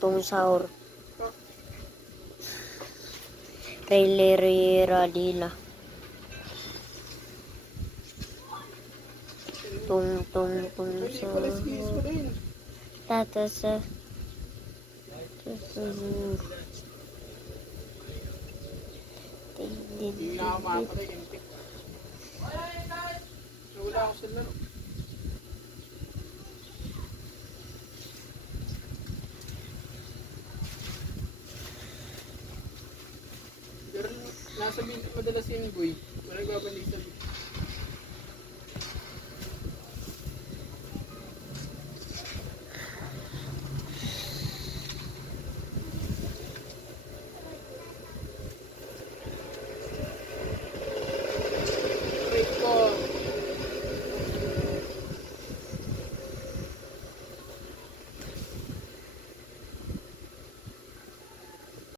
Tong sahur. Rayleigh Radila. Tung sahur. Tata sa susunod. Hindi na ako makapatay. Wala ako sa laro. Pero nasa madalas yung boy. Wala nagbabalik sa